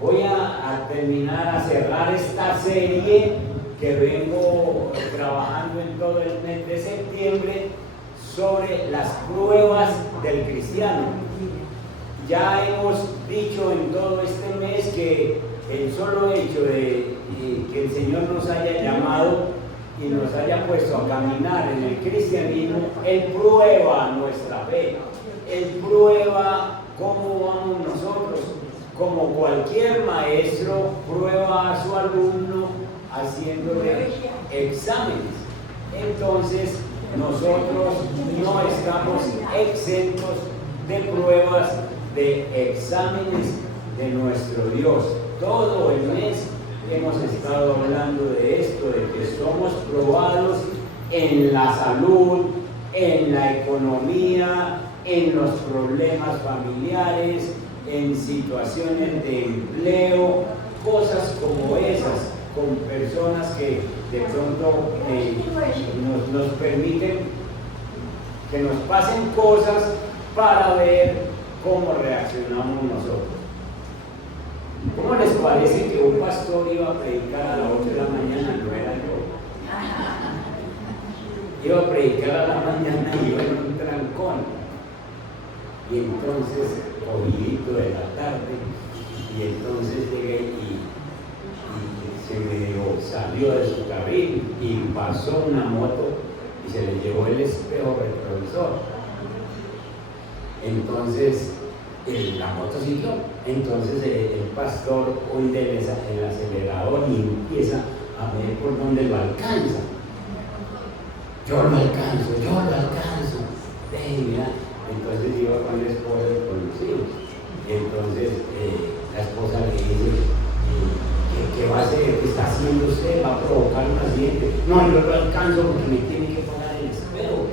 Voy a terminar, a cerrar esta serie que vengo trabajando en todo el mes de septiembre sobre las pruebas del cristiano. Ya hemos dicho en todo este mes que el solo hecho de que el Señor nos haya llamado y nos haya puesto a caminar en el cristianismo, Él prueba nuestra fe, Él prueba cómo vamos nosotros. Como cualquier maestro prueba a su alumno haciéndole exámenes. Entonces nosotros no estamos exentos de pruebas, de exámenes de nuestro Dios. Todo el mes hemos estado hablando de esto, de que somos probados en la salud, en la economía, en los problemas familiares, en situaciones de empleo, cosas como esas, con personas que de pronto nos permiten que nos pasen cosas para ver cómo reaccionamos nosotros. ¿Cómo les parece que un pastor iba a predicar a las 8 de la mañana? No era yo. Iba a predicar a la mañana y iba en un trancón. Y entonces, cogidito de la tarde, y entonces llegué y se me salió de su carril y pasó una moto y se le llevó el espejo retrovisor. Entonces, la moto siguió. Entonces el pastor hunde el acelerador y empieza a ver por dónde lo alcanza. Yo lo alcanzo. Mira. Entonces iba con la esposa y con los hijos. Entonces la esposa le dice, ¿qué va a hacer? ¿Qué está haciendo usted? ¿Va a provocar un accidente? No, yo lo alcanzo porque me tiene que pagar el espejo.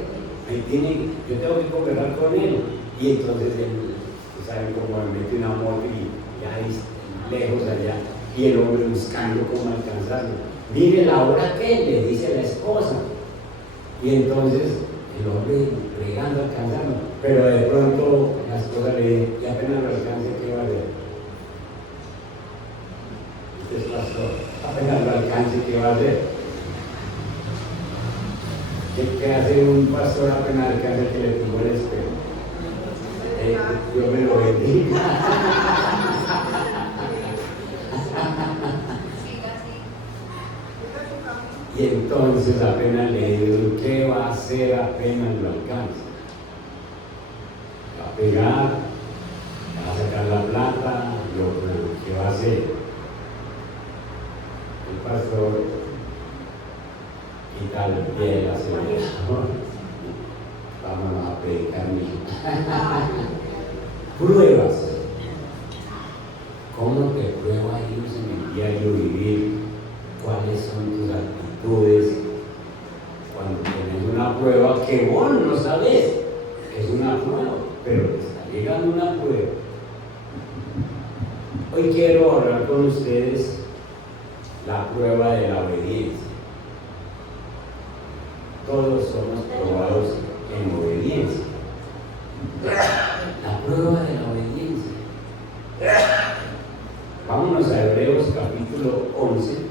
Yo tengo que conversar con él. Y entonces él, ¿saben cómo me mete una moto y ya es lejos allá? Y el hombre buscando cómo alcanzarlo. Mire la hora que le dice la esposa. Y entonces el hombre bregando a alcanzarlo, pero de pronto la esposa le dice, y apenas lo alcance, ¿qué va a hacer? Usted es pastor, apenas lo alcance, ¿qué va a hacer? ¿Qué hace un pastor apenas alcance que le tumbó el espejo? Dios me lo bendiga. Y entonces apenas le digo, ¿qué va a hacer apenas lo alcance? Va a pegar, va a sacar la plata, ¿qué va a hacer? El pastor quita el pie del acelerador. Vamos a predicar pruebas. ¿Cómo te prueba Dios en el diario vivir? ¿Cuáles son tus actitudes cuando tienes una prueba que vos no sabes? Es una prueba, pero te está llegando una prueba. Hoy quiero hablar con ustedes la prueba de la obediencia. Todos somos probados en obediencia. La prueba de la obediencia. Vámonos a Hebreos capítulo 11.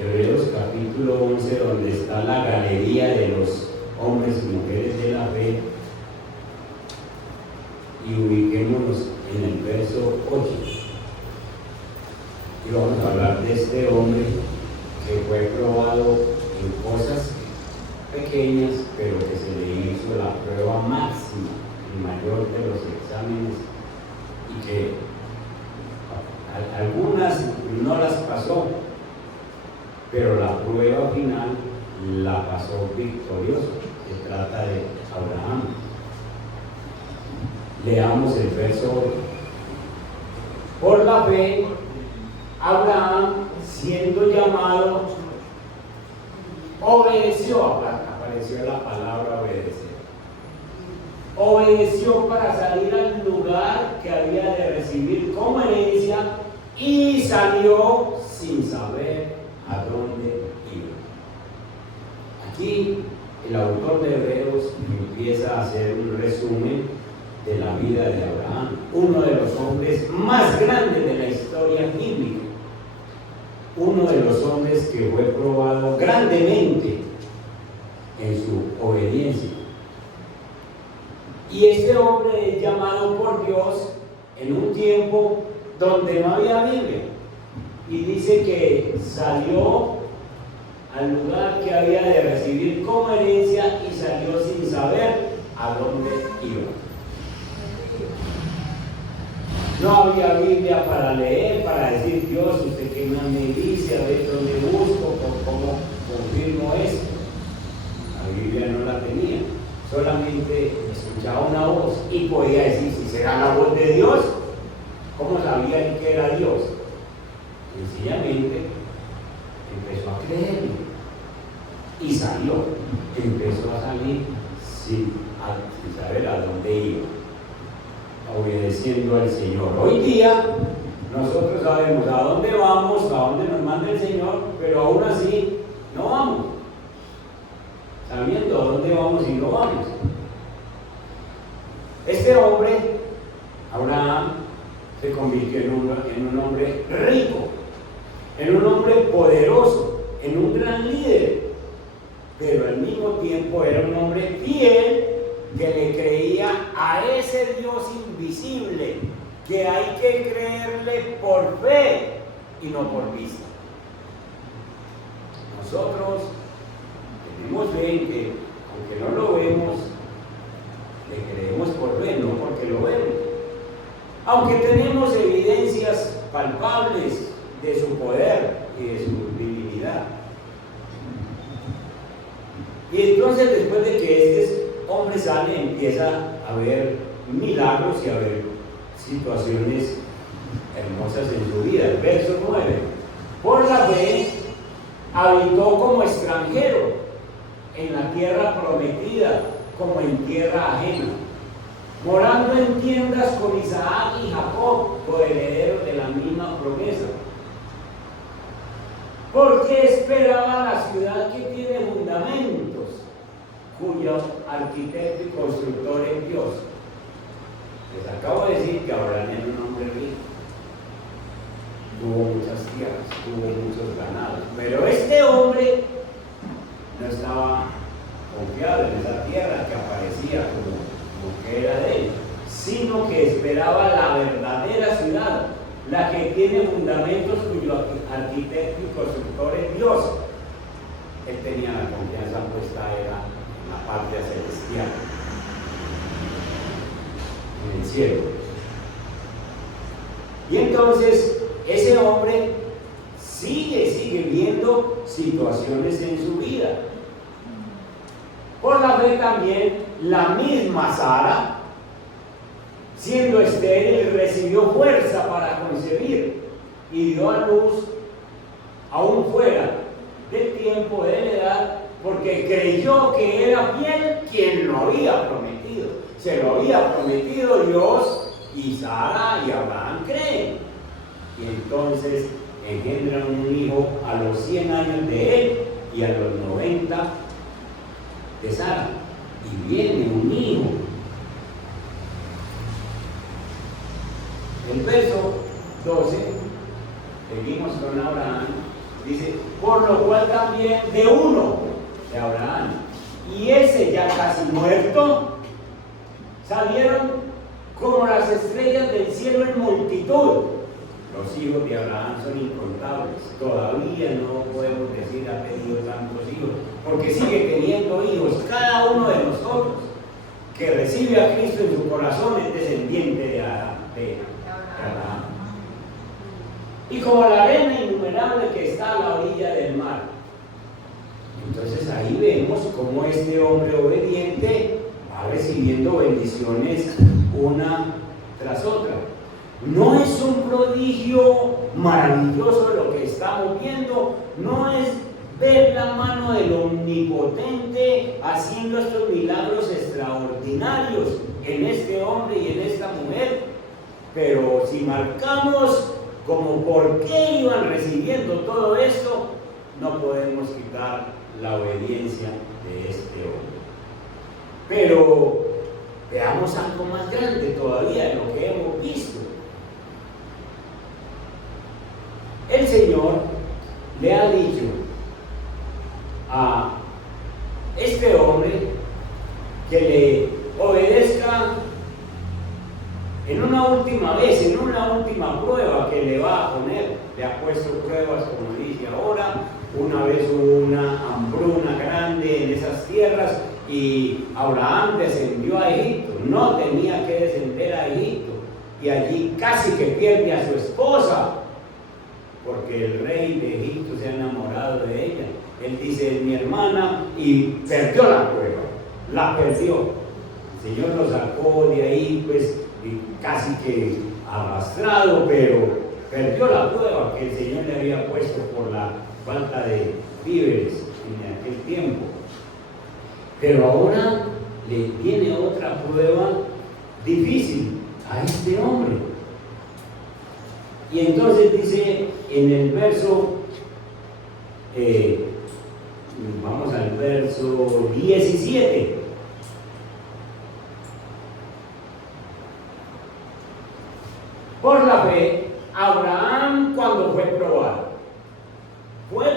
Hebreos capítulo 11, donde está la galería de los hombres y mujeres de la fe, y ubiquémonos en el verso 8. Y vamos a hablar de este hombre que fue probado en cosas pequeñas, pero que se le hizo la prueba máxima, el mayor de los exámenes, y que algunas no las pasó, pero la prueba final la pasó victorioso. Se trata de Abraham. Leamos el verso 8. Por la fe, Abraham, siendo llamado, obedeció. Apareció la palabra obedecer. Obedeció para salir al lugar que había de recibir como herencia y salió sin saber a dónde iba. Aquí el autor de Hebreos empieza a hacer un resumen de la vida de Abraham, uno de los hombres más grandes de la historia bíblica, uno de los hombres que fue probado grandemente en su obediencia. Y este hombre es llamado por Dios en un tiempo donde no había Biblia, y dice que salió al lugar que había de recibir como herencia y salió sin saber a dónde iba. No había Biblia para leer, para decir: Dios, usted que más me dice, a ver dónde busco, cómo confirmo esto. La Biblia no la tenía, solamente escuchaba una voz y podía decir si será la voz de Dios. ¿Cómo sabía él que era Dios? Sencillamente empezó a creer y salió, empezó a salir sin saber a dónde iba, obedeciendo al Señor. Hoy día nosotros sabemos a dónde vamos, a dónde nos manda el Señor, pero aún así no vamos, sabiendo a dónde vamos y no vamos. Este hombre, Abraham, se convirtió en un hombre rico, en un hombre poderoso, en un gran líder, pero al mismo tiempo era un hombre fiel que le creía a ese Dios invisible, que hay que creerle por fe y no por vista. Nosotros tenemos fe que, aunque no lo vemos, le creemos por fe, no porque lo vemos. Aunque tenemos evidencias palpables de su poder y de su divinidad. Y entonces, después de que este hombre sale, empieza a ver milagros y a ver situaciones hermosas en su vida. El verso 9: por la fe habitó como extranjero en la tierra prometida, como en tierra ajena, morando en tiendas con Isaac y Jacob, coherederos de la misma promesa. Porque esperaba la ciudad que tiene fundamentos, cuyo arquitecto y constructor es Dios. Les acabo de decir que Abraham era un hombre rico, tuvo muchas tierras, tuvo muchos ganados, pero este hombre no estaba confiado en esa tierra que aparecía como que era de él, sino que esperaba la verdadera ciudad, la que tiene fundamentos, cuyo arquitecto y constructor es Dios. Él tenía la confianza puesta era en la patria celestial, en el cielo. Y entonces ese hombre sigue viendo situaciones en su vida. Por la fe también, la misma Sara, siendo estéril, recibió fuerza para concebir y dio a luz aún fuera del tiempo de la edad, porque creyó que era fiel quien lo había prometido. Se lo había prometido Dios, y Sara y Abraham creen. Y entonces engendran un hijo a los 100 años de él y a los 90 de Sara. Y viene un hijo. El verso 12, seguimos con Abraham, dice: por lo cual también de uno, de Abraham, y ese ya casi muerto, salieron como las estrellas del cielo en multitud. Los hijos de Abraham son incontables. Todavía no podemos decir ha tenido tantos hijos, porque sigue teniendo hijos. Cada uno de nosotros que recibe a Cristo en su corazón es descendiente de Abraham. Y como la arena innumerable que está a la orilla del mar. Entonces ahí vemos cómo este hombre obediente va recibiendo bendiciones una tras otra. No es un prodigio maravilloso lo que estamos viendo, no es ver la mano del Omnipotente haciendo estos milagros extraordinarios en este hombre y en esta mujer, pero si marcamos como por qué iban recibiendo todo esto, no podemos quitar la obediencia de este hombre. Pero veamos algo más grande todavía de lo que hemos visto. El Señor le ha dicho a este hombre que le obedezca en una última vez, en una última prueba que le va a poner. Le ha puesto pruebas, como dice ahora. Una vez hubo una hambruna grande en esas tierras y Abraham descendió a Egipto. No tenía que descender a Egipto y allí casi que pierde a su esposa porque el rey de Egipto se ha enamorado de ella. Él dice, es mi hermana, y perdió la prueba, la perdió. El Señor lo sacó de ahí, pues casi que arrastrado, pero perdió la prueba que el Señor le había puesto por la falta de víveres en aquel tiempo. Pero ahora le viene otra prueba difícil a este hombre. Y entonces dice en el verso, vamos al verso 17. Por la fe, Abraham, cuando fue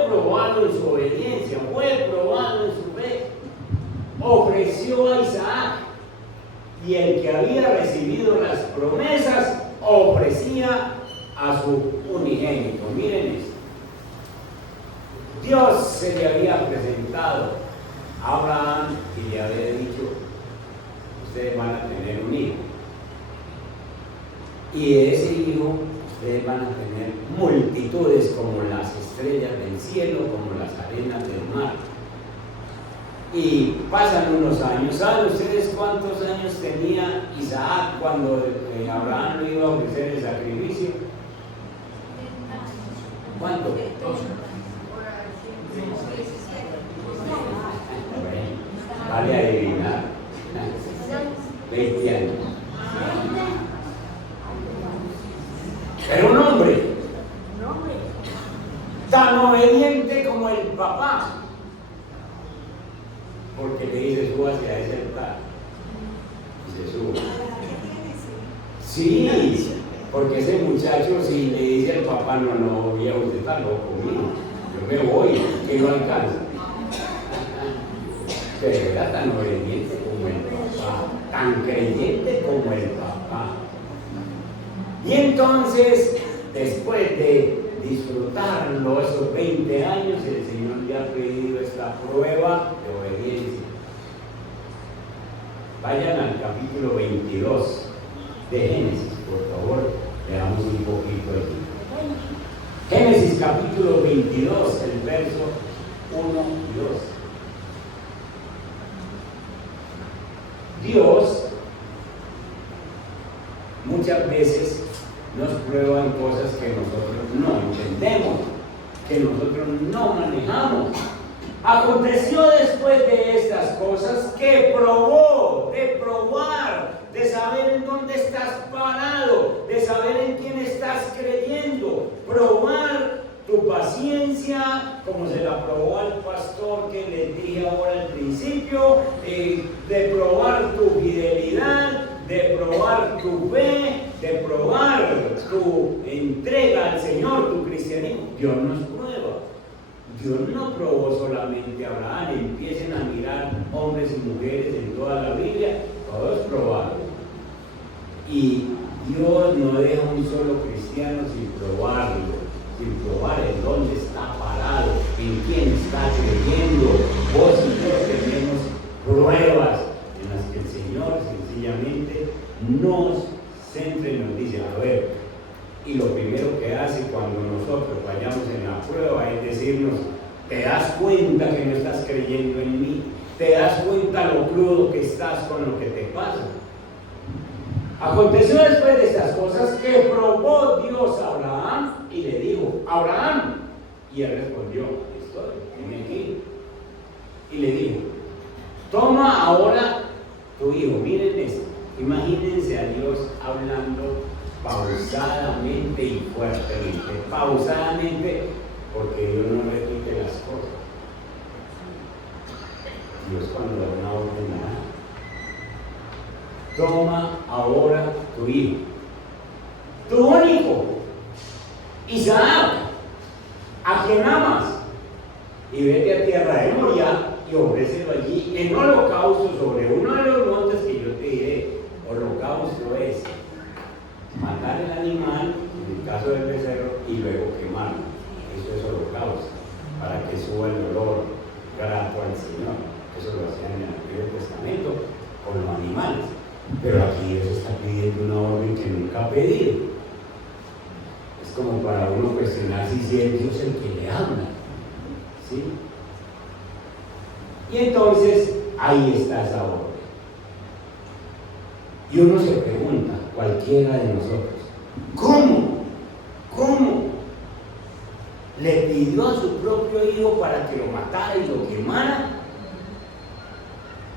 probado en su obediencia, fue probado en su fe, ofreció a Isaac, y el que había recibido las promesas ofrecía a su unigénito. Miren esto. Dios se le había presentado a Abraham y le había dicho, ustedes van a tener un hijo. Y de ese hijo ustedes van a tener multitudes como las estrellas del cielo, como las arenas del mar. Y pasan unos años. ¿Saben ustedes cuántos años tenía Isaac cuando Abraham le iba a ofrecer el sacrificio? ¿Cuánto? Vale adivinar. 20 años. Pero un hombre tan obediente como el papá, porque le dice suba hacia ese altar y se sube. Sí, porque ese muchacho, si le dice al papá, no, viejo, usted está loco, yo me voy, que no alcanza. Pero era tan obediente como el papá, tan creyente como el papá. Y entonces, después de disfrutarlo esos 20 años, el Señor le ha pedido esta prueba de obediencia. Vayan al capítulo 22 de Génesis, por favor, leamos un poquito allí. Génesis capítulo 22, el verso 1 y 2. Dios muchas veces nos prueba en cosas que nosotros no entendemos, que nosotros no manejamos. Aconteció después de estas cosas que probó, de probar, de saber en dónde estás parado, de saber en quién estás creyendo, probar tu paciencia, como se la probó al pastor que les dije ahora al principio, de probar tu fidelidad, de probar tu fe, de probar tu entrega al Señor, tu cristianismo. Dios nos prueba. Dios no probó solamente a Abraham. Empiecen a mirar hombres y mujeres en toda la Biblia, todos probaron. Y Dios no deja un solo cristiano sin probarlo, sin probar en dónde está parado, en quién está creyendo. Vos y yo tenemos pruebas en las que el Señor sencillamente nos centra y nos dice, a ver, y lo primero que hace cuando nosotros vayamos en la prueba es decirnos, ¿te das cuenta que no estás creyendo en mí? ¿Te das cuenta lo crudo que estás con lo que te pasa? Aconteció después de estas cosas que probó Dios a Abraham y le dijo, Abraham, y él respondió, estoy aquí, y le dijo, toma ahora tu hijo. Miren esto, imagínense a Dios hablando pausadamente y fuertemente, pausadamente, porque Dios no repite las cosas. Dios cuando da una orden nada. Toma ahora tu hijo, tu único, Isaac, a quien amas, y vete a tierra de Moria y ofrécelo allí en holocausto sobre uno de los montes que yo te diré. Holocausto es matar el animal, en el caso del becerro, y luego quemarlo. Eso es holocausto, para que suba el olor grato al Señor. Eso lo hacían en el Antiguo Testamento con los animales. Pero aquí Dios está pidiendo una orden que nunca ha pedido. Es como para uno cuestionar si es Dios el que le habla. ¿Sí? Y entonces ahí está esa orden. Y uno se pregunta, cualquiera de nosotros, ¿cómo le pidió a su propio hijo para que lo matara y lo quemara?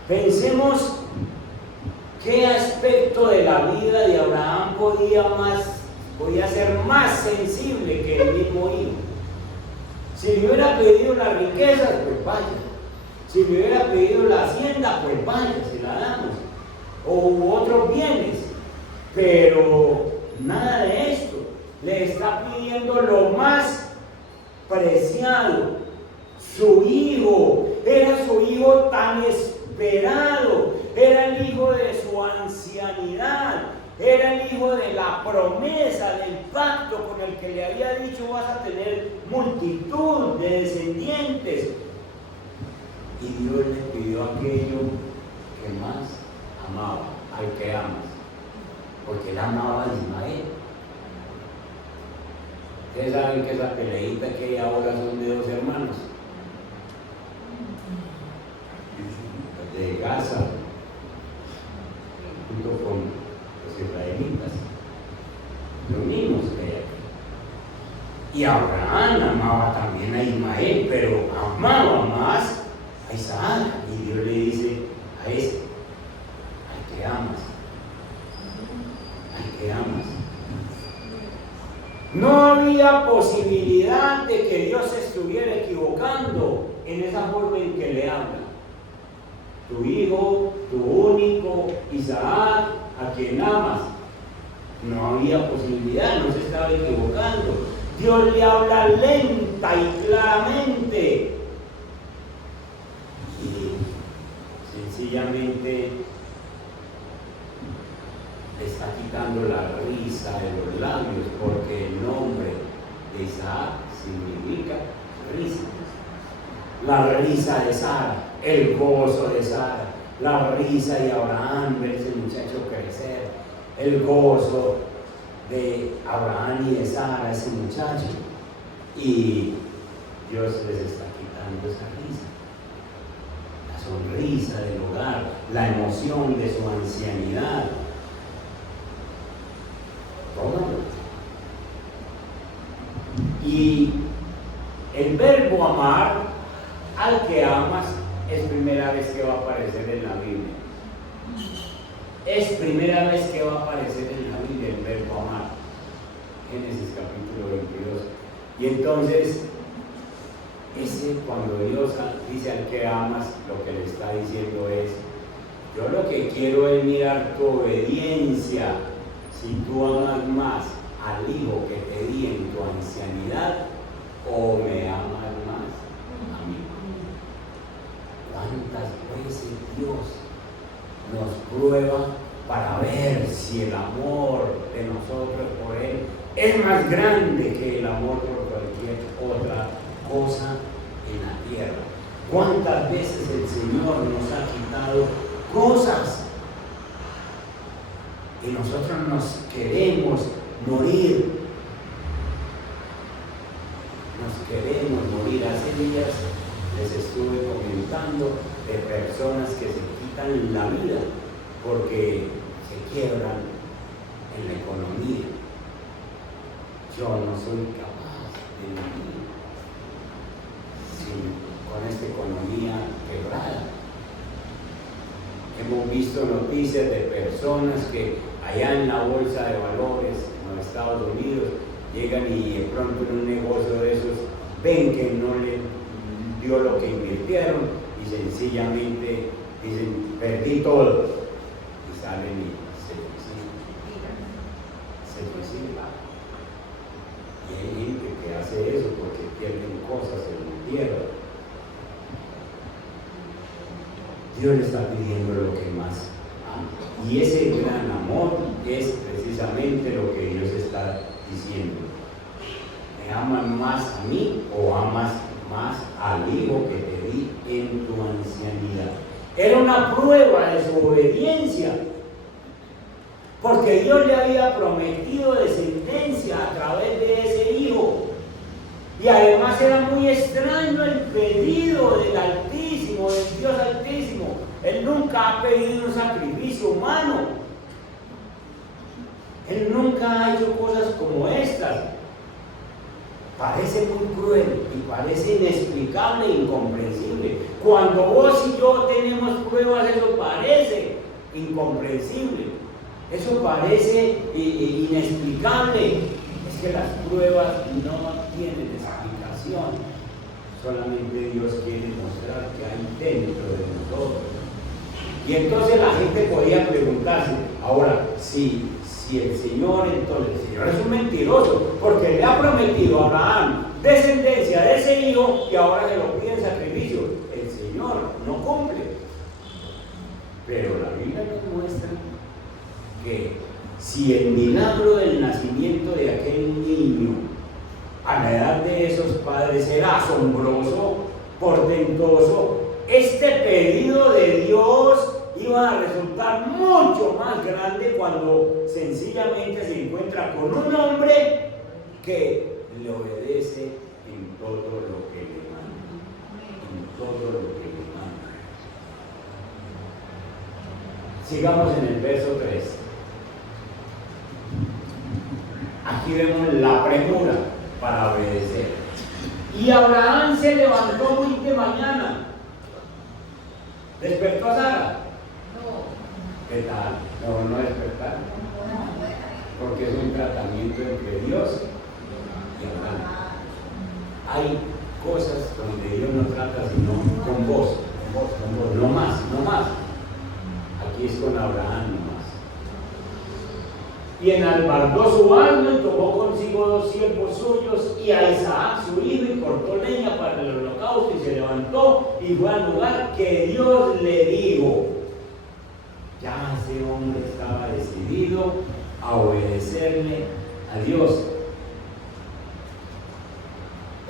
Pensemos qué aspecto de la vida de Abraham podía ser más sensible que el mismo hijo. Si le hubiera pedido las riquezas, pues vaya. Si le hubiera pedido la hacienda, pues vaya, se la damos. O otros bienes. Pero nada de esto. Le está pidiendo lo más preciado. Su hijo. Era su hijo tan esperado. Era el hijo de su ancianidad. Era el hijo de la promesa, del pacto con el que le había dicho: vas a tener multitud de descendientes. Y Dios le pidió aquello que más amaba, al que amas, porque él amaba a Ismael. Ustedes saben que esa peleita que hay ahora son de dos hermanos, de Gaza, junto con los israelitas, los mismos que hay aquí. Y Abraham amaba también a Ismael, pero amaba más a Isaac. Y Dios le dice a este: al que amas, al que amas. No había posibilidad de que Dios se estuviera equivocando en esa forma en que le habla. Tu hijo, tu único, Isaac, a quien amas. No había posibilidad, no se estaba equivocando. Dios le habla lenta y claramente. Y sencillamente le está quitando la risa de los labios, porque el nombre de Isaac significa risa. La risa de Sara, el gozo de Sara, la risa de Abraham, ver ese muchacho crecer, el gozo de Abraham y de Sara, ese muchacho. Y Dios les está quitando esa risa, la sonrisa del hogar, la emoción de su ancianidad. Todo. Y el verbo amar al que amas es primera vez que va a aparecer en la Biblia. Es primera vez que va a aparecer en la Biblia el verbo amar. Génesis capítulo 22. Y entonces, cuando Dios dice al que amas, lo que le está diciendo es: yo lo que quiero es mirar tu obediencia. Si tú amas más al hijo que te di en tu ancianidad, o me amas más a mí. ¿Cuántas veces Dios nos prueba para ver si el amor de nosotros por Él es más grande que el amor por cualquier otra cosa en la tierra? ¿Cuántas veces el Señor nos ha quitado cosas y nosotros nos queremos morir? Nos queremos morir. Hace días les estuve comentando de personas que se quitan la vida porque se quiebran en la economía. Yo no soy capaz de vivir con esta economía quebrada. Hemos visto noticias de personas que allá en la bolsa de valores en los Estados Unidos llegan y de pronto en un negocio de esos ven que no le dio lo que invirtieron y y sencillamente dicen, perdí todo, y salen y se suicidan. Y hay gente que hace eso porque pierden cosas en la tierra. Dios le está pidiendo lo que más ama. Y ese gran amor es precisamente lo que Dios está diciendo. ¿Me aman más a mí o amas más al hijo que te di en tu ancianidad? Era una prueba de su obediencia, porque Dios le había prometido descendencia a través de ese hijo. Y además era muy extraño el pedido del Altísimo, del Dios Altísimo. Él nunca ha pedido un sacrificio humano. Él nunca ha hecho cosas como estas. Parece muy cruel y parece inexplicable e incomprensible. Cuando vos y yo tenemos pruebas, eso parece incomprensible. Eso parece inexplicable. Es que las pruebas no tienen explicación. Solamente Dios quiere mostrar que hay dentro de nosotros. Y entonces la gente podía preguntarse, ahora, si el Señor es un mentiroso, porque le ha prometido a Abraham descendencia de ese hijo y ahora se lo pide en sacrificio. El Señor no cumple. Pero la Biblia nos muestra que si el milagro del nacimiento de aquel niño a la edad de esos padres era asombroso, portentoso, este pedido de Dios iba a resultar mucho más grande cuando sencillamente se encuentra con un hombre que le obedece en todo lo que le manda. En todo lo que le manda. Sigamos en el verso 3. Aquí vemos la premura para obedecer. Y Abraham se levantó muy de mañana. ¿Despertó a Sara? ¿Qué tal? No despertar. Porque es un tratamiento entre Dios y Abraham. Hay cosas donde Dios no trata sino con vos, no más. Aquí es con Abraham nomás. Y enalbardó su alma y tomó consigo 2 siervos suyos y a Isaac su hijo y cortó leña para el holocausto y se levantó y fue al lugar que Dios le dijo. Ya ese hombre estaba decidido a obedecerle a Dios.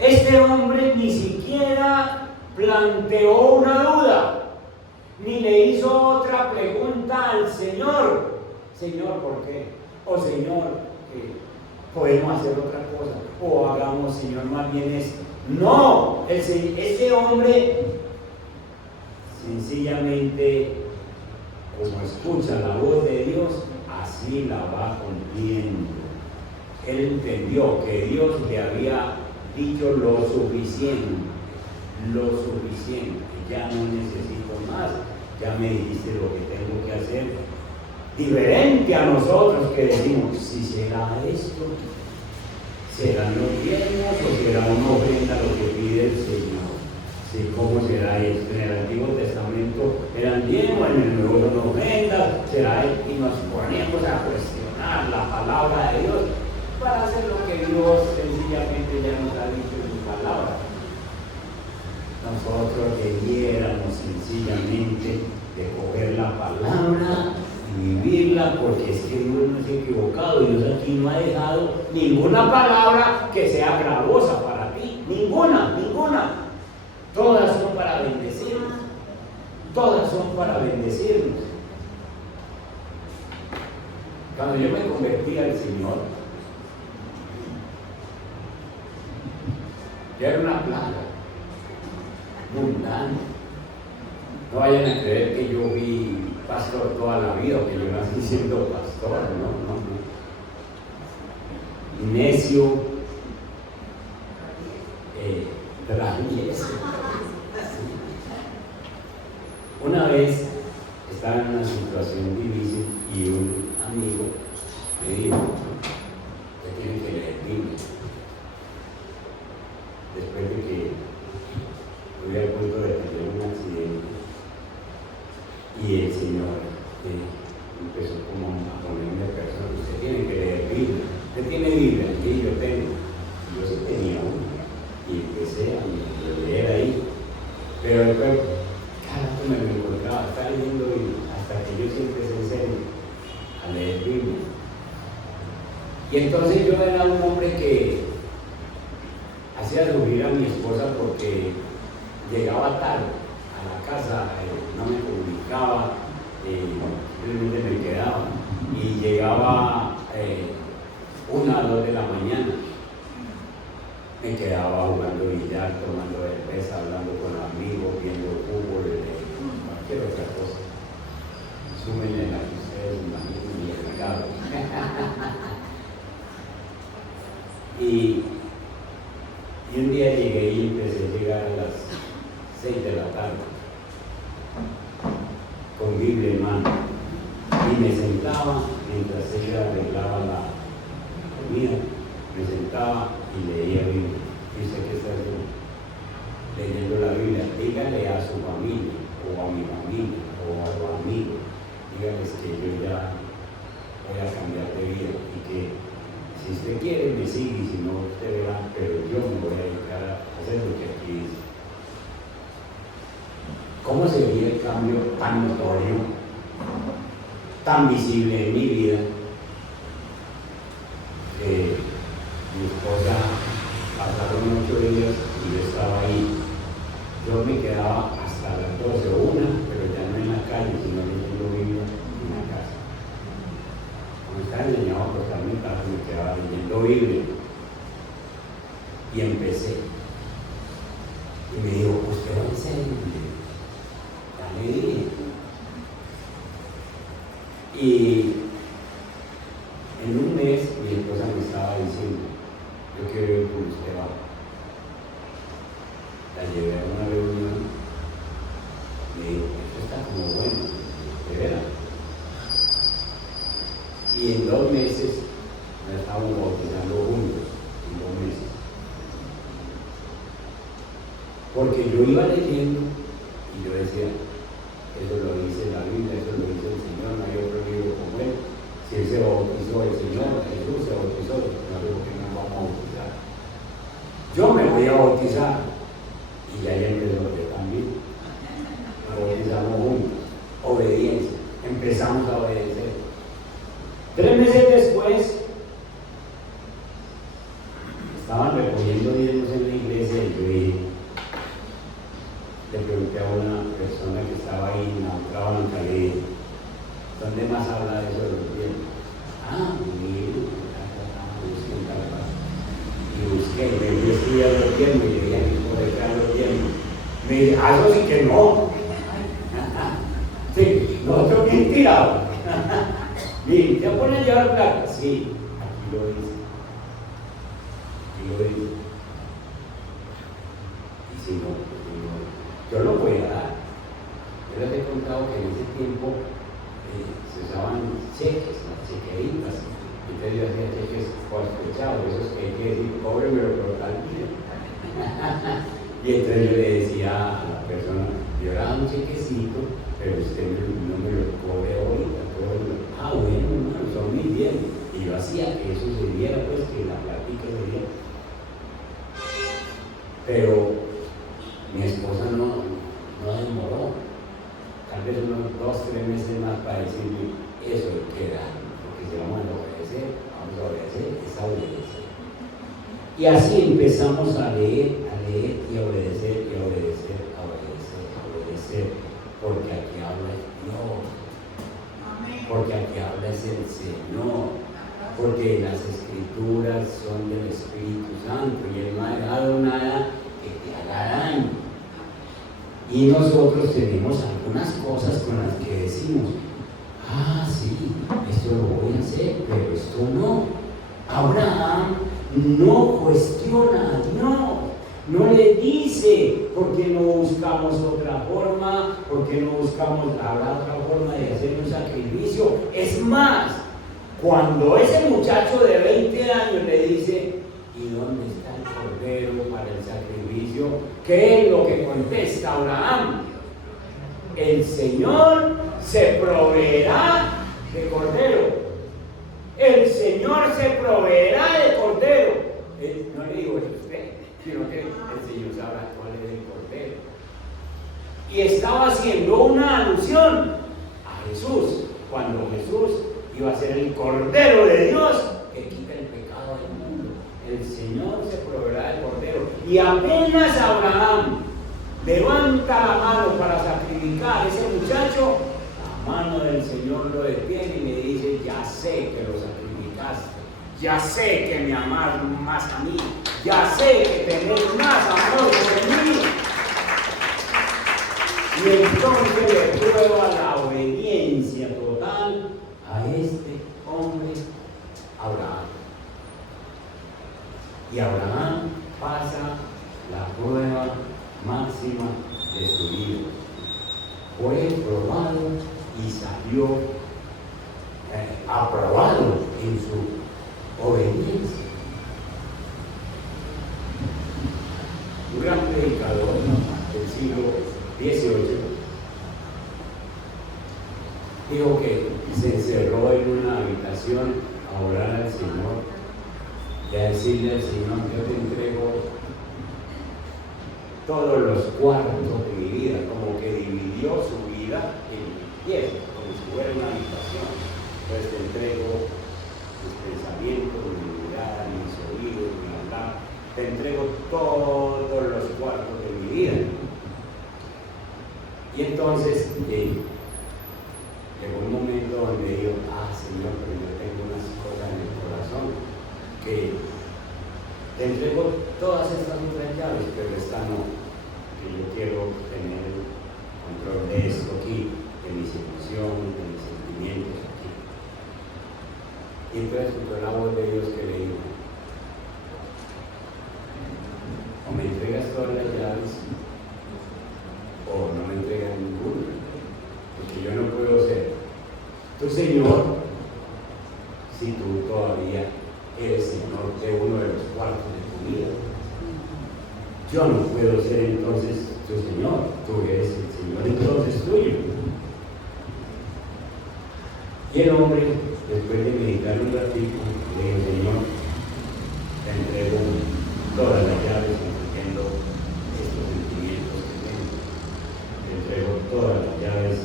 Este hombre ni siquiera planteó una duda, ni le hizo otra pregunta al Señor. Señor, ¿por qué? O Señor, ¿podemos hacer otra cosa? O hagamos, Señor, más bien esto. No, ese hombre sencillamente, como escucha la voz de Dios, así la va cumpliendo. Él entendió que Dios le había dicho lo suficiente, ya no necesito más, ya me dijiste lo que tengo que hacer. Diferente a nosotros que decimos, si será esto, serán los diezmos o será una ofrenda lo que pide el Señor. Sí, ¿cómo será esto? En el Antiguo Testamento eran diezmos, en el Nuevo son ofrendas, será esto, y nos ponemos a cuestionar la palabra de Dios para hacer lo que Dios sencillamente ya nos ha dicho en su palabra. Nosotros debiéramos sencillamente de coger la palabra y vivirla, porque es que Dios no se ha equivocado. Dios aquí no ha dejado ninguna palabra que sea gravosa para ti, ninguna. Todas son para bendecirnos, Cuando yo me convertí al Señor, yo era una plaga mundana. No vayan a creer que yo fui pastor toda la vida, o que yo nací siendo pastor, no. Necio, travieso. Una vez estaba en una situación difícil y un amigo me dijo, usted tiene que leer Biblia. Después de que estuve a punto de tener un accidente empezó como a ponerme personas, usted tiene que leer Biblia, usted tiene Biblia, y yo tengo, yo sí tenía una, y empecé a leer ahí, pero después, cada rato me encontraba, estaba leyendo Biblia, hasta que yo siempre empecé en serio a leer Biblia. Y entonces yo era un hombre que hacía sufrir a mi esposa porque llegaba tarde a la casa, no me comunicaba, simplemente me quedaba y llegaba 1 o 2 de la mañana, me quedaba jugando billar, tomando cerveza, hablando con amigos, viendo fútbol, cualquier otra cosa. Súmenle la que ustedes imaginen y el regalo. Y un día llegué y empecé a llegar a las 6 de la tarde con Biblia en mano y me sentaba mientras ella arreglaba la comida, me sentaba y leía Biblia. Dice que está leyendo la Biblia, dígale a su familia o a mi familia o a los amigos, dígales que yo ya voy a cambiar de vida y que si usted quiere me sigue y si no usted verá, pero yo me voy a dedicar a hacer lo que aquí dice. ¿Cómo se veía el cambio tan notorio, tan visible en mi vida? Mi esposa pasaron 8 días y yo estaba ahí. Yo me quedaba hasta las 12 o 1, pero ya no en la calle, sino leyendo Biblia en la casa. Como estaba enseñado a acostarme en mi casa, me quedaba leyendo Biblia. Y empecé. Y me dijo, ¿usted va en serio? Dale bien. Y en un mes mi esposa me estaba diciendo, yo quiero ir con usted va. La llevé a una reunión, me dijo, esto está como bueno, de veras. Y en 2 meses la estábamos bautizando juntos, en 2 meses. Porque yo iba leyendo y yo decía, eso lo dice la Biblia, eso lo dice el Señor, no hay otro libro como él. Si él se bautizó, el Señor Jesús se bautizó, no sé por qué nos vamos a bautizar. Yo me voy a bautizar y ya empezó yo también. Nos bautizamos juntos, obediencia, empezamos a obedecer. 3 meses después, estaban recogiendo diezmos en la iglesia y yo dije, le pregunté a una persona que estaba ahí en la otra banca, le dije, ¿dónde más habla de eso de los diezmos? Mire, y busqué, y me fui a estudiar los diezmos y le dije a mi hijo de traer los diezmos. Me dice, eso sí que no. Sí, nosotros bien tirados. Mire, ¿te ponen a llevar plata? Sí, aquí lo dice. Aquí lo dice. Y si no, yo lo voy a dar. Yo les he contado que en ese tiempo se usaban cheques, las chequeritas. Entonces yo hacía cheques sospechados, esos que hay que decir, cóbremelo por tal día. Y entonces yo le decía a la persona, yo le daba un chequecito, pero usted no me lo cobre ahorita. Bueno, hermano, son mis bienes. Y yo hacía que eso se diera, pues que la plática se diera. Pero mi esposa no demoró, tal vez unos 2 o 3 meses más para decirme, eso hay que dar, porque si vamos a obedecer, es a obedecer. Y así empezamos a leer y a obedecer, y a obedecer, a obedecer, a obedecer, porque aquí habla Dios, porque aquí habla es el Señor, porque las escrituras son del Espíritu Santo y Él no ha dejado nada que te haga daño. Y nosotros tenemos algunas cosas con las que decimos, sí, esto lo voy a hacer, pero esto no. Abraham no cuestiona a Dios, no le dice, ¿por qué no buscamos otra forma? ¿Por qué no buscamos, habrá otra forma de hacer un sacrificio? Es más, cuando ese muchacho de 20 años le dice, ¿y dónde está el cordero para el sacrificio? ¿Qué es lo que contesta Abraham? El Señor se proveerá de cordero. El Señor se proveerá de cordero. No le digo eso a usted, sino que el Señor sabrá cuál es el cordero. Y estaba haciendo una alusión a Jesús, cuando Jesús iba a ser el cordero de Dios que quita el pecado del mundo. El Señor se proveerá de cordero. Y apenas Abraham levanta la mano para sacrificar a ese muchacho, la mano del Señor lo detiene y le dice: ya sé que lo sacrificaste, ya sé que me amas más a mí, ya sé que tenés más amor por mí. Y entonces le prueba la obediencia total a este hombre, Abraham. Y Abraham pasa la prueba máxima de su vida. Fue probado y salió aprobado en su obediencia. Un gran predicador del siglo XVIII dijo que se encerró en una habitación a orar al Señor y a decirle al Señor: yo te entrego todos los cuartos de mi vida. Como que dividió su vida en piezas, como si fuera una habitación. Entonces te entrego mis pensamientos, mi mirada, mis oídos, mi hablar, te entrego todos los cuartos de mi vida. Y entonces llegó un momento donde dijo: Señor, pero yo tengo unas cosas en el corazón, que te entrego todas estas otras llaves, pero esta no, que yo quiero tener control de esto aquí, de mis emociones, de mis sentimientos aquí. Y entonces escuchó la voz de Dios que le dijo: o me entregas todas las llaves, o no me entregas ninguna, porque yo no puedo ser tu Señor si tú todavía eres Señor de uno de los cuartos de tu vida. Yo no puedo ser entonces tu Señor, tú eres el Señor entonces tuyo. Y el hombre, después de meditar un ratito, le dijo: Señor, te entrego todas las llaves, incluyendo estos sentimientos que tengo. Te entrego todas las llaves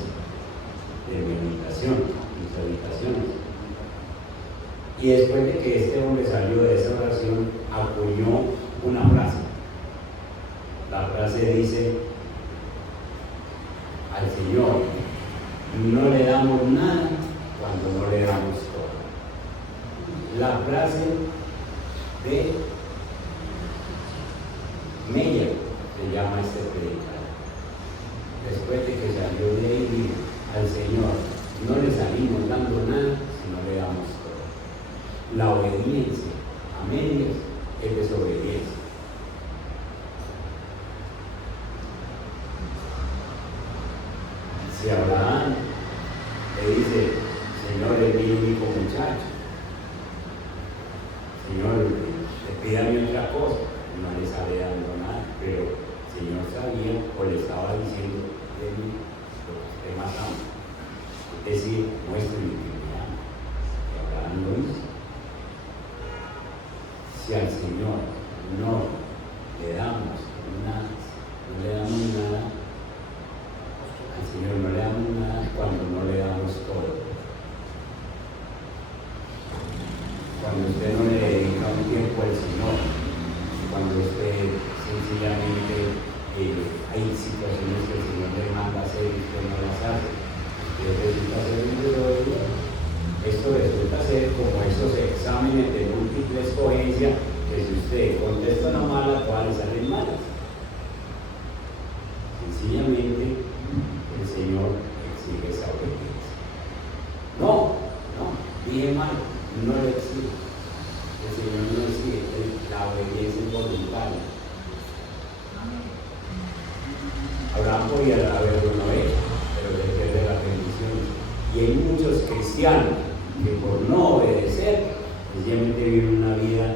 de mi habitación, mis habitaciones. Y después de que este hombre salió de esa oración, acuñó una frase. La frase dice: al Señor no le damos nada cuando no le damos todo. La frase de Meyer se llama este predicador. Después de que salió de ahí, dijo: al Señor no le salimos dando nada si no le damos todo. La obediencia a medias es desobediencia. Si Abraham le dice: Señor, es mi único muchacho, Señor, pídame otra cosa, no le sale dando nada, pero el Señor sabía o le estaba diciendo: de mí lo que usted más ama, es decir, muéstrame que me ama. Y Abraham lo hizo. Si al Señor no le damos nada, al Señor no le damos nada cuando no le damos todo. Cuando usted no le dedica un tiempo al Señor, cuando usted sencillamente hay situaciones que el Señor le manda a hacer y usted no las hace, usted resulta ser un desobediente. Esto resulta ser como esos exámenes de múltiple escogencia que si usted contesta una mala, todas le salen malas. Sencillamente el Señor exige esa obediencia. No, dije mal, no lo exige. El Señor no exige, la obediencia es voluntaria. Abraham podía haberlo no hecho, pero le pierde las bendiciones. Y hay muchos cristianos que por no obedecer, sencillamente viven una vida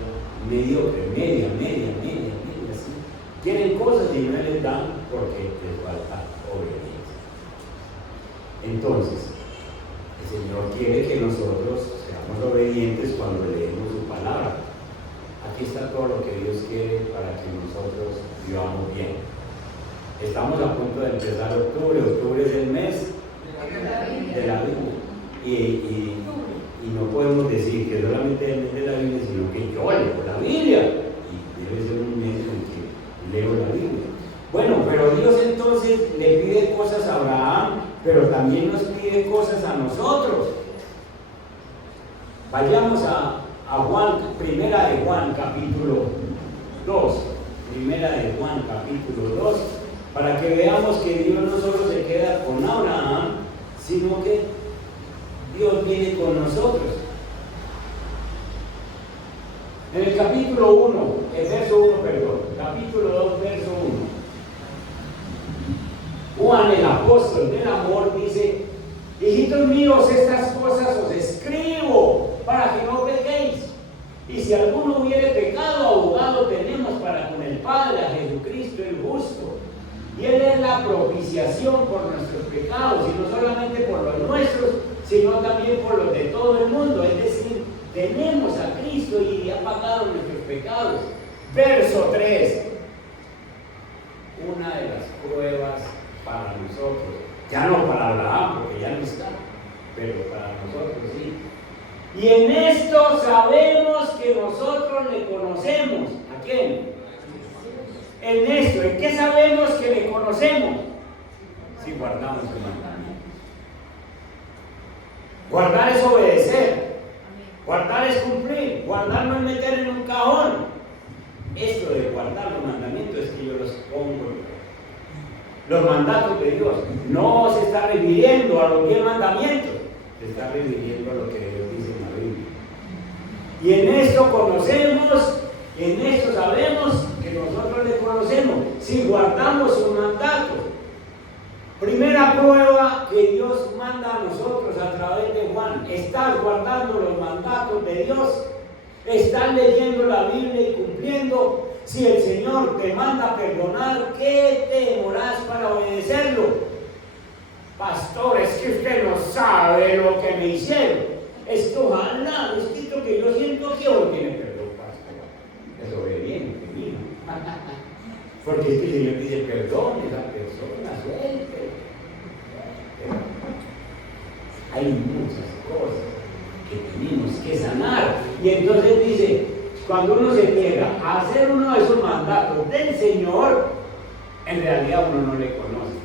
mediocre, media, así. Tienen cosas y no les dan porque les falta obediencia. Entonces, el Señor quiere que nosotros seamos obedientes cuando leemos su palabra. Aquí está todo lo que Dios quiere para que nosotros vivamos bien. Estamos a punto de empezar octubre. Octubre es el mes de la Biblia. Y no podemos decir que solamente es el mes de la Biblia, sino que yo leo la Biblia. Y debe ser un mes en que leo la Biblia. Bueno, pero Dios entonces le pide cosas a Abraham, pero también nos pide cosas a nosotros. Vayamos a Juan, primera de Juan, capítulo 2. Primera de Juan, capítulo 2, para que veamos que Dios no solo se queda con Abraham, sino que Dios viene con nosotros. En el capítulo 1, el verso 1, perdón, capítulo 2, verso 1. Juan, el apóstol del amor, dice: hijitos míos, estas cosas os escribo para que no pequéis. Y si alguno hubiere pecado, abogado tenemos para con el Padre, a Jesucristo el justo. Y Él es la propiciación por nuestros pecados, y no solamente por los nuestros, sino también por los de todo el mundo. Es decir, tenemos a Cristo y ha pagado nuestros pecados. Verso 3. Una de las pruebas para nosotros, ya no para Abraham, porque ya no está, pero para nosotros sí. Y en esto sabemos que nosotros le conocemos. ¿A quién? En esto, ¿en qué sabemos que le conocemos? Si guardamos su mandamiento. Guardar es obedecer. Guardar es cumplir. Guardar no es meter en un cajón. Esto de guardar los mandamientos es que yo los pongo. Los mandatos de Dios. No se está refiriendo a los 10 mandamientos. Se está refiriendo a lo que Dios dice en la Biblia. Y en esto conocemos, en esto sabemos que nosotros le conocemos, si guardamos sus mandatos. Primera prueba que Dios manda a nosotros a través de Juan: ¿estás guardando los mandatos de Dios? ¿Estás leyendo la Biblia y cumpliendo? Si el Señor te manda a perdonar, ¿qué te demorás para obedecerlo? Pastor, es que usted no sabe lo que me hicieron. Es que ojalá, es que yo siento que hoy tiene perdón, pastor. Es obediente, mío. Porque es que el Señor pide perdón a esa persona, suelte. Hay muchas cosas que tenemos que sanar. Y entonces dice, cuando uno se niega a hacer uno de esos mandatos del Señor, en realidad uno no le conoce.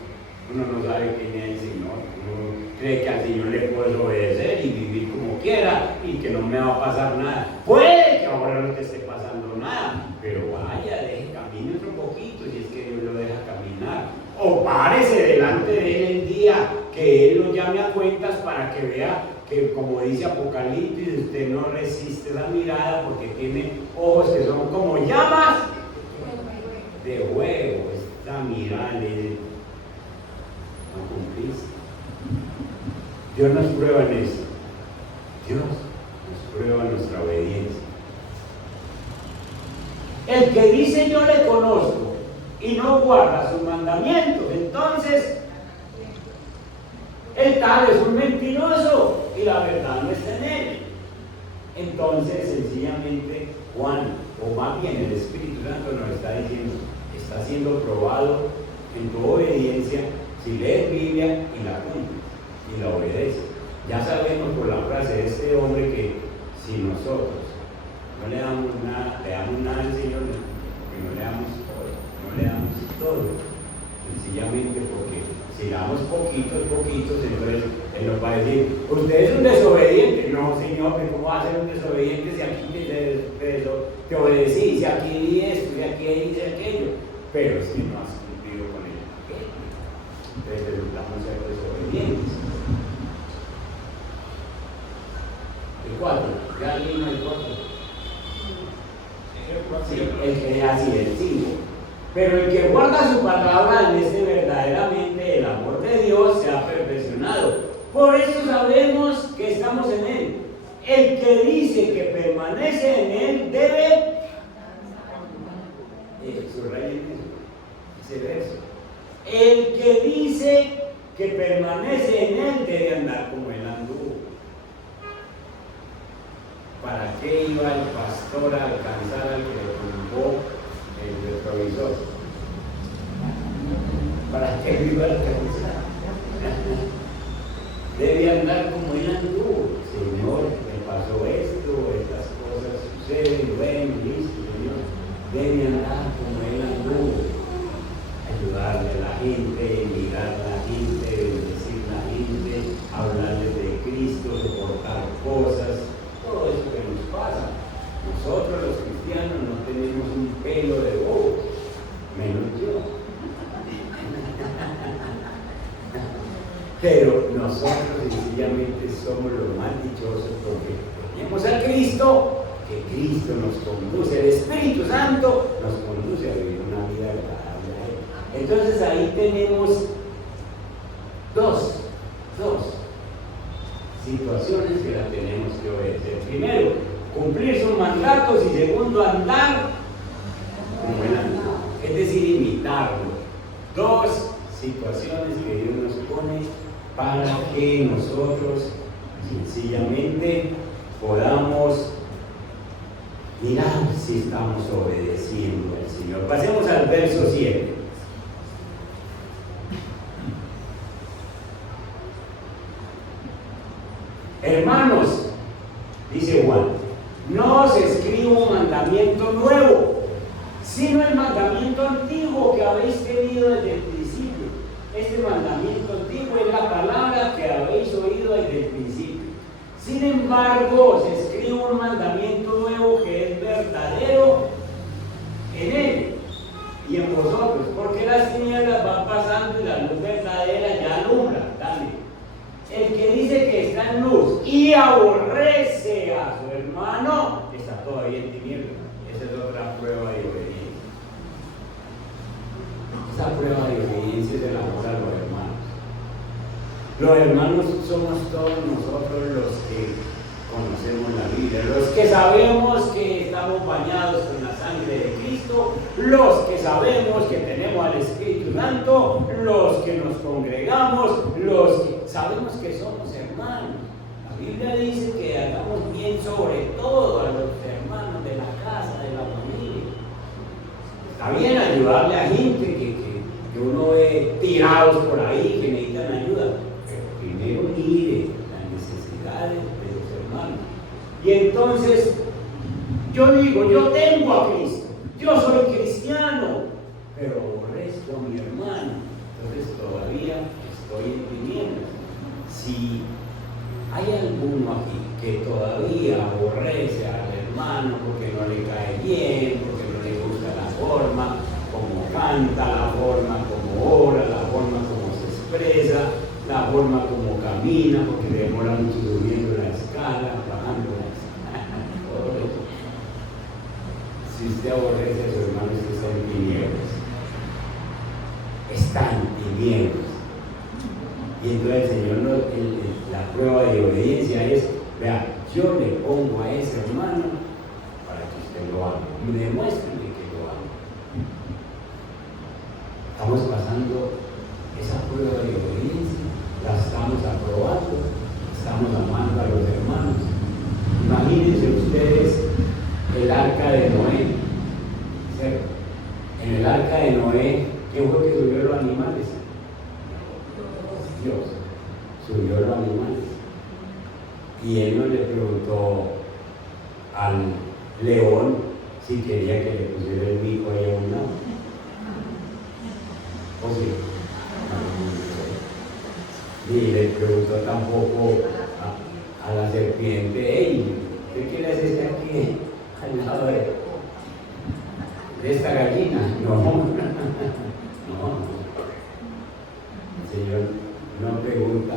Uno no sabe quién es el Señor. Uno cree que al Señor le puede obedecer y vivir como quiera y que no me va a pasar nada. Puede que ahora no te esté pasando nada, pero vaya, deje, camine otro poquito si es que Dios lo deja caminar. O párese delante de Él el día que Él lo llame a cuentas para que vea que, como dice Apocalipsis, usted no resiste esa mirada porque tiene ojos que son como llamas de fuego. Esta mirada no cumpliste. Dios nos prueba en eso. Dios nos prueba nuestra obediencia. El que dice yo le conozco y no guarda sus mandamientos, entonces el tal es un mentiroso y la verdad no está en él. Entonces sencillamente Juan, o más bien el Espíritu Santo, nos está diciendo: está siendo probado en tu obediencia si lees Biblia y la cumples y la obedeces. Ya sabemos por la frase de este hombre que si nosotros no le damos nada al Señor, que no le damos todo, sencillamente porque si le damos poquitos, entonces Él nos va a decir: usted es un desobediente. No, Señor, pero ¿cómo va a ser un desobediente si aquí te obedecí, si aquí di esto, si aquí hice aquello? Pero si no has cumplido con él, entonces resultamos ser desobedientes. El 4, ya vino el 4. Sí, el que así, el 5. Pero el que guarda su palabra, en este verdaderamente el amor de Dios se ha perfeccionado. Por eso sabemos que estamos en Él. El que dice que permanece en Él debe subrayen ese verso. El que dice que permanece en él debe andar como él anduvo. ¿Para qué iba el pastor a alcanzar al que le tumbó el retrovisor? ¿Para qué iba a alcanzar? Debe andar como él anduvo. Señor, me pasó esto, estas cosas suceden, bueno, listo, Señor. Debe andar como él anduvo. Ayudarle a la gente, mirar a la gente, bendecir a la gente, hablarles de Cristo, soportar cosas, todo eso que nos pasa. Nosotros los cristianos no tenemos un pelo de bobo, menos yo. Pero nosotros sencillamente somos los más dichosos porque tenemos a Cristo, que Cristo nos conduce, el Espíritu Santo nos conduce a vivir una vida agradable a Él. Entonces ahí tenemos dos situaciones que la tenemos que obedecer. Primero, cumplir sus mandatos y segundo, andar como Él andó, es decir, imitarlo. Dos situaciones que Dios nos pone para que nosotros sencillamente podamos mirar si estamos obedeciendo al Señor. Pasemos al verso 7. Hermanos, dice Juan, no os escribo un mandamiento nuevo, sino el mandamiento antiguo que habéis tenido desde el principio. Este mandamiento antiguo es la palabra que habéis oído desde el principio. Sin embargo, os escribo un mandamiento nuevo que es verdadero en él y en vosotros, porque las tinieblas van pasando y la luz verdadera ya alumbra. Dale. El que dice que está en luz y aborrece a su hermano, está todavía en tinieblas. Esa es otra prueba de obediencia. Esa prueba de obediencia es el amor a los hermanos. Los hermanos somos todos nosotros los que conocemos la Biblia, los que sabemos que estamos bañados con la sangre de Cristo, los que sabemos que tenemos al Espíritu Santo, los que nos congregamos, los que sabemos que somos hermanos. La Biblia dice que hagamos bien sobre todo a los hermanos de la casa, de la familia. Está bien ayudarle a gente que uno ve tirados por ahí, que necesitan ayuda, pero primero mire las necesidades de los hermanos. Y entonces, yo digo, yo tengo a Cristo, yo soy cristiano, pero aborrezco a mi hermano, entonces todavía estoy en tinieblas. Si hay alguno aquí que todavía aborrece al hermano porque no le cae bien, porque no le gusta la forma como canta, la forma como ora, la forma como se expresa, la forma como camina, porque demora mucho subiendo la escala, bajando la escala, todo eso. Si usted aborrece a su hermano, usted está en tinieblas. Está en tinieblas. Y entonces el Señor, la prueba de obediencia es, vea, yo le pongo a ese hermano para que usted lo ame. Y demuéstrele que lo ame. Estamos pasando esa prueba de obediencia, la estamos aprobando, estamos amando a los hermanos. Imagínense ustedes el arca de Noé. ¿Cierto? En el arca de Noé, ¿quién fue que subió los animales? Dios subió los animales. Y él no le preguntó al león si quería que le pusiera el bico ahí a un lado. ¿O sí? Ni le preguntó tampoco a la serpiente, hey, ¿qué quiere hacer aquí al lado de esta gallina? No, no. El Señor no pregunta a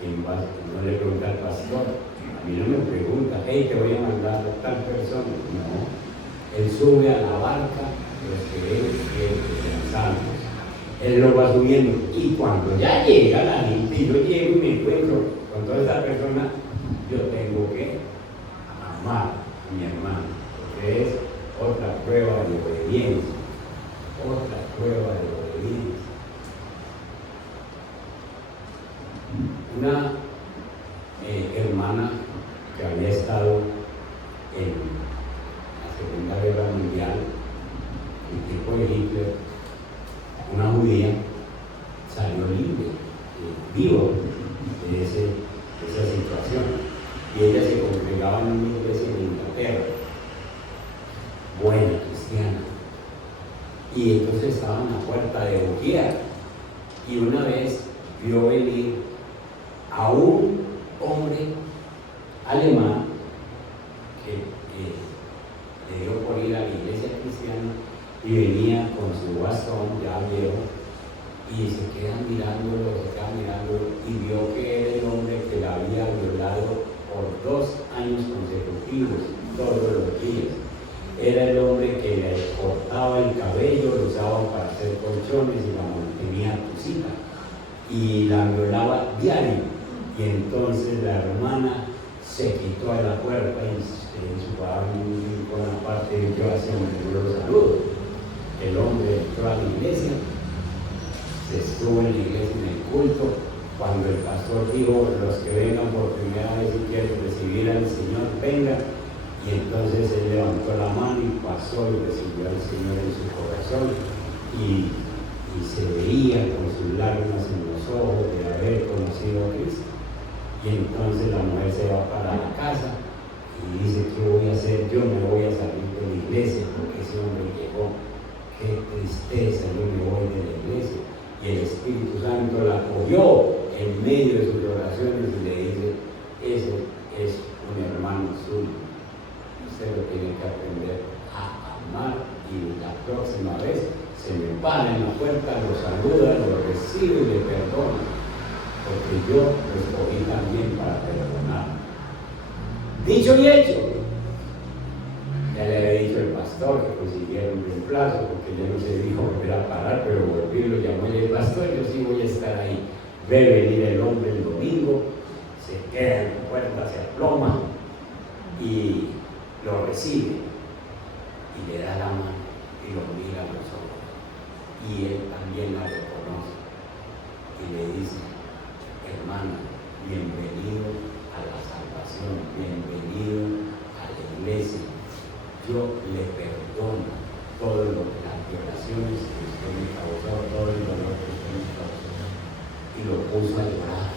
quién vas, no le pregunta al pastor. A mí no me pregunta, hey, te voy a mandar a tal persona. No, él sube a la barca de los que él quiere que sean santos. Él lo va subiendo y cuando ya llega la gente y yo llego y me encuentro con toda esta persona, yo tengo que amar a mi hermano, porque es otra prueba de obediencia, otra prueba de obediencia. hermana que había estado en la Segunda Guerra Mundial, en el tiempo de Hitler, una judía, salió libre, vivo de esa situación. Y ella se congregaba en una iglesia en Inglaterra, buena, cristiana. Y entonces estaba en la puerta de Ujier, y una vez vio venir a un hombre alemán que le dio por ir a la iglesia cristiana y venía con su bastón ya viejo, y se queda mirándolo y vio que era el hombre que la había violado por 2 años consecutivos, todos los días. Era el hombre que le cortaba el cabello, lo usaba para hacer colchones y la mantenía tucita, y la violaba diario. Y entonces la hermana se quitó de la puerta y su padre con la parte de yo hacia donde yo lo saludo. El hombre entró a la iglesia, se estuvo en la iglesia en el culto. Cuando el pastor dijo, los que vengan por primera vez y quieren recibir al Señor, vengan. Y entonces él levantó la mano y pasó y recibió al Señor en su corazón. Y se veía con sus lágrimas en los ojos de haber conocido a Cristo. Y entonces la mujer se va para la casa y dice, ¿qué voy a hacer? Yo me voy a salir de la iglesia porque ese hombre llegó. Qué tristeza, yo me voy de la iglesia. Y el Espíritu Santo la cogió en medio de sus oraciones y le dice, ese es un hermano suyo. Usted lo tiene que aprender a amar, y la próxima vez se me para en la puerta, lo saluda, lo recibe y le perdona, porque yo lo escogí también para perdonar. Dicho y hecho, ya le había dicho el pastor que consiguiera un reemplazo, porque ya no se dijo volver a parar, pero volví, lo llamó y le dijo, pastor, yo sí voy a estar ahí. Ve venir el hombre el domingo, se queda en la puerta, se aploma y lo recibe y le da la mano y lo mira a los ojos, y él también la reconoce y le dice, hermana, bienvenido a la salvación, bienvenido a la iglesia, yo le perdono todo lo que las violaciones que usted me causó, todo el dolor que usted me causó. Y lo puso a llorar,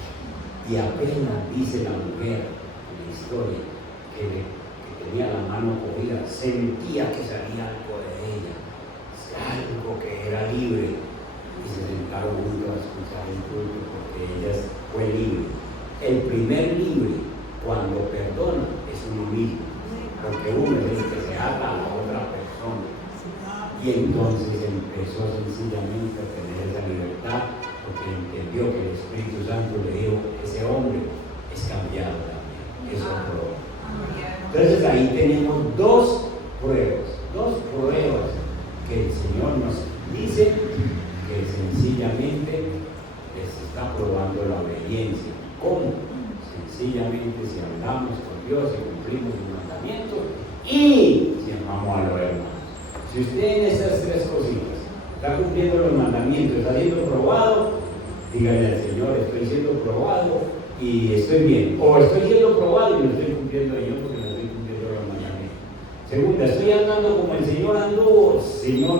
y apenas dice la mujer en la historia que tenía la mano cogida, sentía que salía algo de ella, algo que era libre, y se sentaron juntos a escuchar el culto porque ella fue libre. El primer libre, cuando perdona, es uno mismo, porque uno es el que se ata a la otra persona. Y entonces empezó sencillamente a tener esa libertad, porque entendió que el Espíritu Santo le dijo, ese hombre es cambiado también, es otro. Entonces ahí tenemos dos pruebas que el Señor nos dice que sencillamente les está probando la obediencia. ¿Cómo? Sencillamente si hablamos con Dios y cumplimos sus mandamientos y si amamos a los hermanos. Si usted en esas 3 cositas está cumpliendo los mandamientos, está siendo probado, dígale al Señor, estoy siendo probado y estoy bien. O estoy siendo probado y no estoy cumpliendo yo porque no estoy cumpliendo los mandamientos. Segunda, estoy andando como el Señor anduvo. Señor,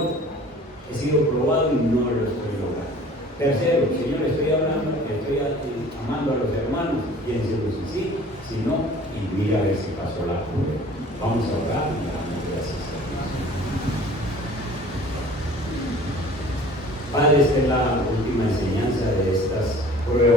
he sido probado y no lo estoy logrando. Tercero, Señor, estoy amando a los hermanos. Piénselo si sí, si no, y mira a ver si pasó la prueba. Vamos a orar y damos gracias a Dios. Padre, esta es la última enseñanza de estas pruebas.